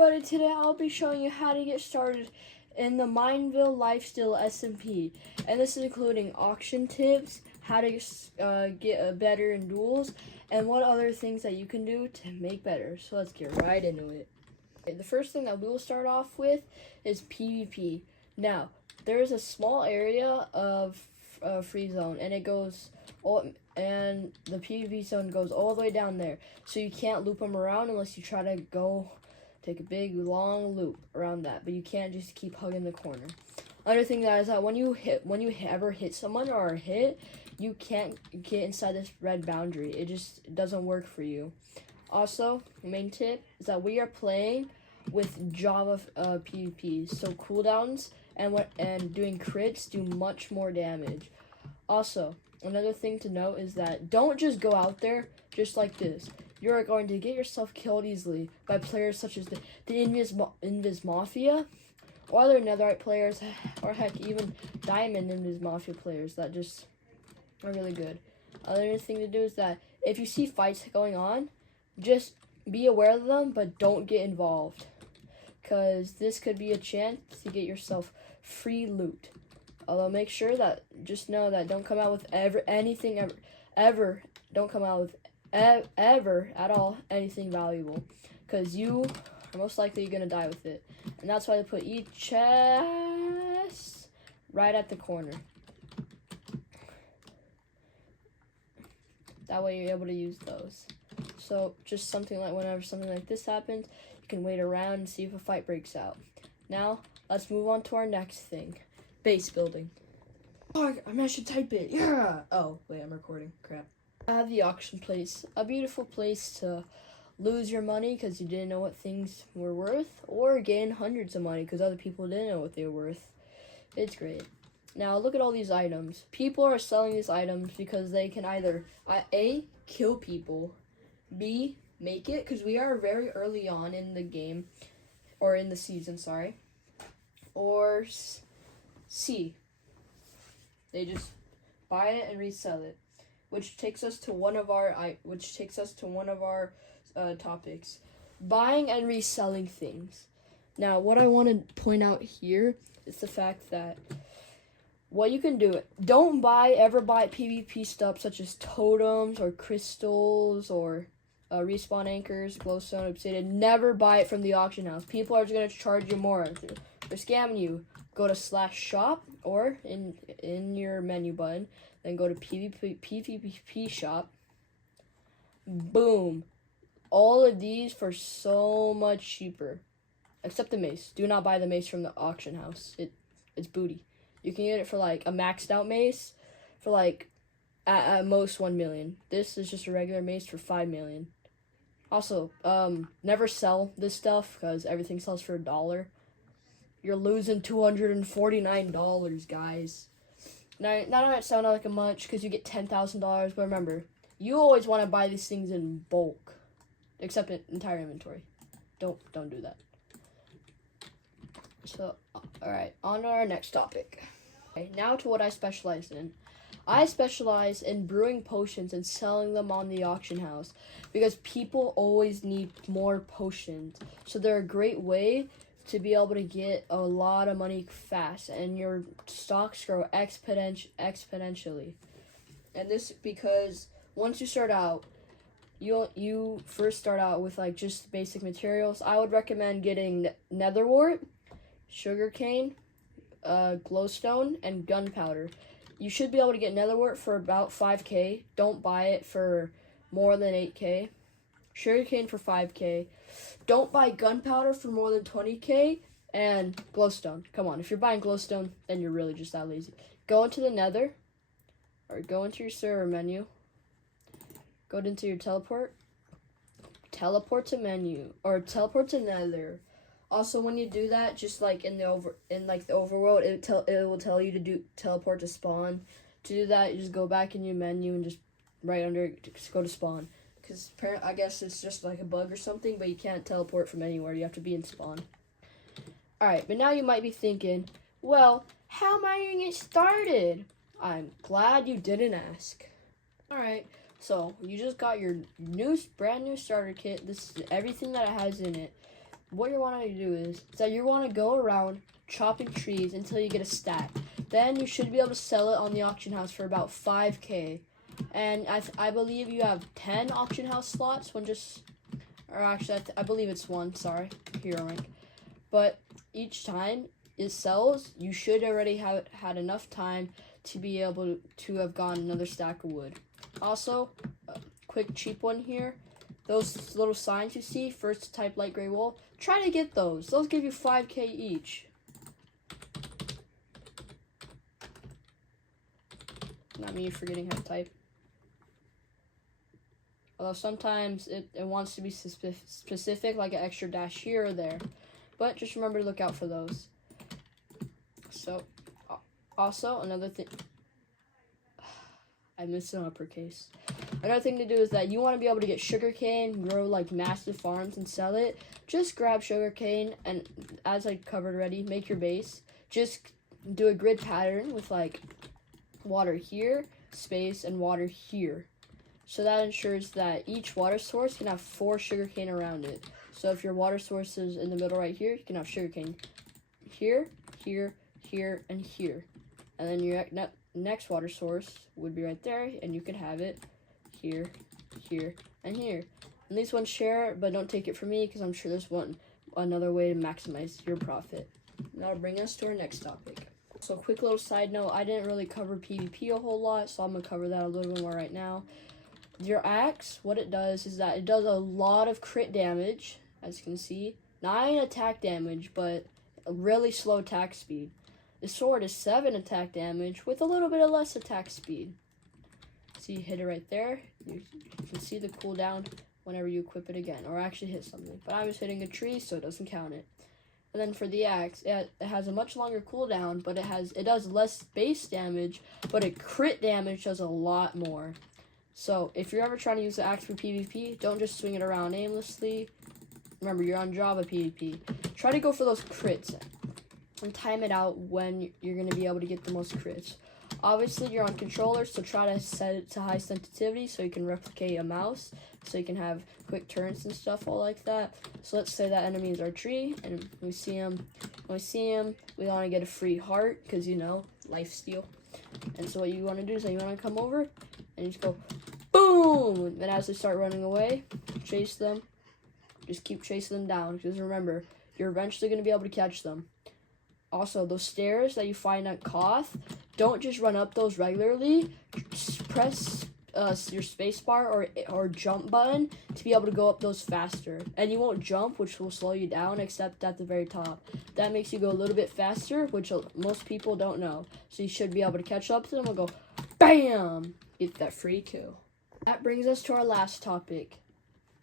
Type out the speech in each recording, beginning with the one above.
everybody, today I'll be showing you how to get started in the Minville Lifesteal SMP, and this is including auction tips, how to get better in duels, and what other things that you can do to make better. So let's get right into it. Okay, the first thing that we will start off with is PvP. Now, there's a small area of free zone, and it goes and the PvP zone goes all the way down there, so you can't loop them around unless you try to go take a big long loop around that, but you can't just keep hugging the corner. Another thing that is that when you ever hit someone or are hit, you can't get inside this red boundary. It just doesn't work for you. Also, main tip is that we are playing with Java PvP, so cooldowns and doing crits do much more damage. Also, another thing to note is that don't just go out there just like this. You're going to get yourself killed easily by players such as the Invis Mafia, or other Netherite players, or heck, even Diamond Invis Mafia players that just are really good. Another thing to do is that if you see fights going on, just be aware of them, but don't get involved, because this could be a chance to get yourself free loot. Although make sure that, just know that don't come out with don't come out with ever at all anything valuable, because you are most likely going to die with it. And that's why they put each chest right at the corner. That way you're able to use those. So just something like whenever something like this happens, you can wait around and see if a fight breaks out. Now, let's move on to our next thing. Base building. Oh, I managed to type it. Yeah. Oh, wait, I'm recording. Crap. I have the auction place. A beautiful place to lose your money because you didn't know what things were worth, or gain hundreds of money because other people didn't know what they were worth. It's great. Now, look at all these items. People are selling these items because they can either A, kill people, B, make it, because we are very early on in the game, or in the season, sorry, or C, they just buy it and resell it, which takes us to one of our topics: buying and reselling things. Now, what I want to point out here is the fact that what you can do: don't ever buy PvP stuff such as totems or crystals or respawn anchors, glowstone, obsidian. Never buy it from the auction house. People are just going to charge you more. They're scamming you. Go to /shop, or in your menu button, then go to PvP shop. Boom. All of these for so much cheaper. Except the mace. Do not buy the mace from the auction house. It's booty. You can get it for like a maxed out mace for like at most 1 million. This is just a regular mace for 5 million. Also, never sell this stuff because everything sells for $1. You're losing $249, guys. Now that might sound like a much because you get $10,000, but remember, you always want to buy these things in bulk, except in entire inventory. Don't do that. So, all right, on to our next topic. Okay, now to what I specialize in. I specialize in brewing potions and selling them on the auction house because people always need more potions. So they're a great way to be able to get a lot of money fast, and your stocks grow exponentially. And this because once you start out, you first start out with like just basic materials. I would recommend getting netherwort, sugarcane, glowstone, and gunpowder. You should be able to get netherwort for about 5k. Don't buy it for more than 8k. Sugarcane for 5k. Don't buy gunpowder for more than 20k. And glowstone. Come on, if you're buying glowstone, then you're really just that lazy. Go into the nether, or go into your server menu. Go into your teleport to menu, or teleport to nether. Also, when you do that, just like in the overworld, it will tell you to teleport to spawn. To do that, you just go back in your menu and just right under it, just go to spawn. Because I guess it's just like a bug or something, but you can't teleport from anywhere. You have to be in spawn. Alright, but now you might be thinking, well, how am I going to get started? I'm glad you didn't ask. Alright, so you just got your brand new starter kit. This is everything that it has in it. what you want to do is that you want to go around chopping trees until you get a stack. Then you should be able to sell it on the auction house for about 5K. And I believe you have 10 auction house slots when just, or actually I believe it's one, sorry, hero rank. But each time it sells, you should already have had enough time to be able to have gotten another stack of wood. Also, quick cheap one here. Those little signs you see, first type light gray wool, try to get those. Those give you 5K each. Not me forgetting how to type. Although sometimes it wants to be specific, like an extra dash here or there. But just remember to look out for those. So, also, another thing. I missed an uppercase. Another thing to do is that you want to be able to get sugarcane, grow like massive farms and sell it. Just grab sugarcane and, as I covered already, make your base. Just do a grid pattern with like water here, space, and water here. So that ensures that each water source can have 4 sugarcane around it. So if your water source is in the middle right here, you can have sugarcane here, here, here, and here. And then your next water source would be right there, and you can have it here, here, and here. And these ones share, but don't take it from me because I'm sure there's another way to maximize your profit. That'll bring us to our next topic. So quick little side note, I didn't really cover PvP a whole lot, so I'm going to cover that a little bit more right now. Your axe, what it does is that it does a lot of crit damage, as you can see. 9 attack damage, but a really slow attack speed. The sword is 7 attack damage with a little bit of less attack speed. So you hit it right there. You can see the cooldown whenever you equip it again, or actually hit something. But I'm just hitting a tree, so it doesn't count it. And then for the axe, it has a much longer cooldown, but it does less base damage, but it crit damage does a lot more. So if you're ever trying to use the axe for PvP, don't just swing it around aimlessly. Remember, you're on Java PvP. Try to go for those crits and time it out when you're going to be able to get the most crits. Obviously, you're on controller, so try to set it to high sensitivity so you can replicate a mouse, so you can have quick turns and stuff all like that. So let's say that enemy is our tree, and we see him. When we see him, we want to get a free heart, because, you know, lifesteal. And so what you want to do is that you want to come over, and you just go, boom! And as they start running away, chase them. Just keep chasing them down, because remember, you're eventually going to be able to catch them. Also, those stairs that you find at Koth, don't just run up those regularly. Just press your spacebar or jump button to be able to go up those faster. And you won't jump, which will slow you down, except at the very top. That makes you go a little bit faster, which most people don't know. So you should be able to catch up to them and go, BAM! Get that free kill. That brings us to our last topic.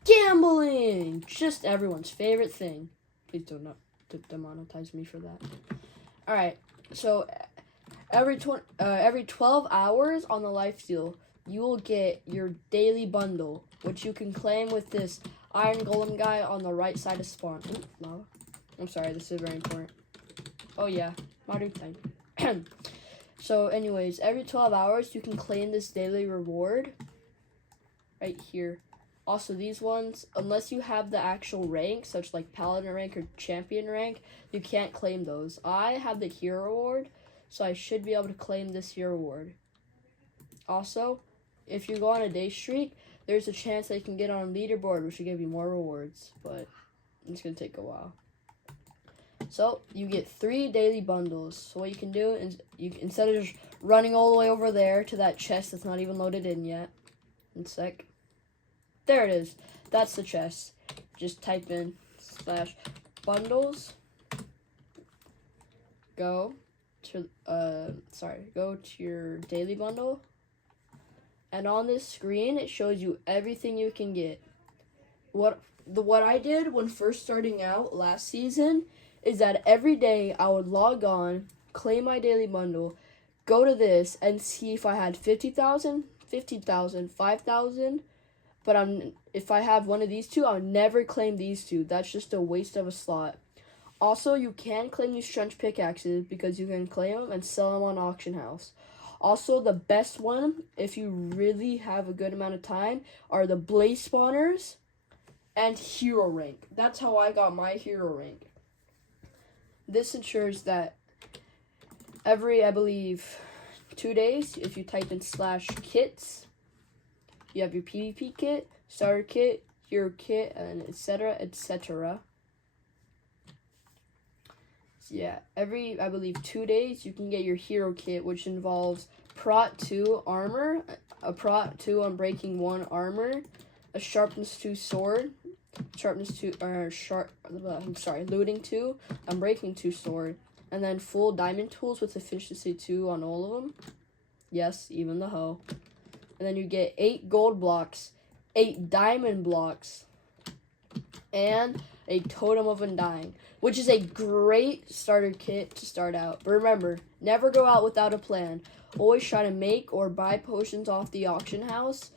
Gambling! Just everyone's favorite thing. Please don't demonetize me for that. Alright, so every 12 hours on the Lifesteal, you will get your daily bundle, which you can claim with this iron golem guy on the right side of spawn. Ooh, lava. I'm sorry, this is very important. Oh yeah, modern time. So anyways, every 12 hours you can claim this daily reward right here. Also, these ones, unless you have the actual rank, such like Paladin rank or Champion rank, you can't claim those. I have the Hero Award, so I should be able to claim this Hero Award. Also, if you go on a day streak, there's a chance that you can get on a leaderboard, which will give you more rewards, but it's going to take a while. So, you get 3 daily bundles. So what you can do is, instead of just running all the way over there to that chest that's not even loaded in yet, in a sec. There it is. That's the chest. Just type in /bundles. Go to your daily bundle. And on this screen, it shows you everything you can get. What I did when first starting out last season is that every day I would log on, claim my daily bundle, go to this, and see if I had 50,000, 50,000, 5,000. But if I have one of these two, I'll never claim these two. That's just a waste of a slot. Also, you can claim these trench pickaxes because you can claim them and sell them on auction house. Also, the best one, if you really have a good amount of time, are the blaze spawners. and hero rank. That's how I got my hero rank. This ensures that every, I believe, 2 days, if you type in /kits, you have your PvP kit, starter kit, hero kit, and etc., etc. So yeah, every, I believe, 2 days, you can get your hero kit, which involves Prot 2 armor, a Prot 2 Unbreaking 1 armor, a Sharpness 2 sword, Looting 2, Unbreaking 2 sword, and then full diamond tools with efficiency 2 on all of them. Yes, even the hoe. And then you get 8 gold blocks, 8 diamond blocks, and a Totem of Undying, which is a great starter kit to start out. But remember, never go out without a plan. Always try to make or buy potions off the auction house.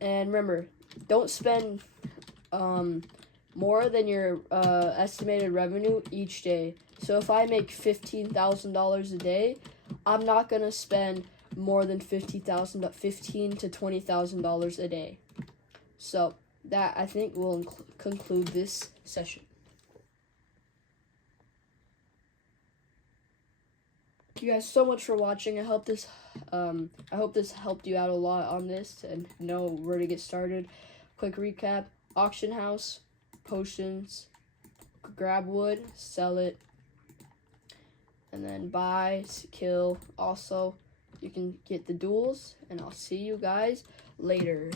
And remember, don't spend more than your estimated revenue each day. So if I make $15,000 a day, I'm not going to spend more than $15,000 to $20,000 a day. So that, I think, will conclude this session. Thank you guys so much for watching. I hope this helped you out a lot on this and know where to get started. Quick recap: auction house, potions, grab wood, sell it, and then buy, kill. Also, you can get the duels, and I'll see you guys later.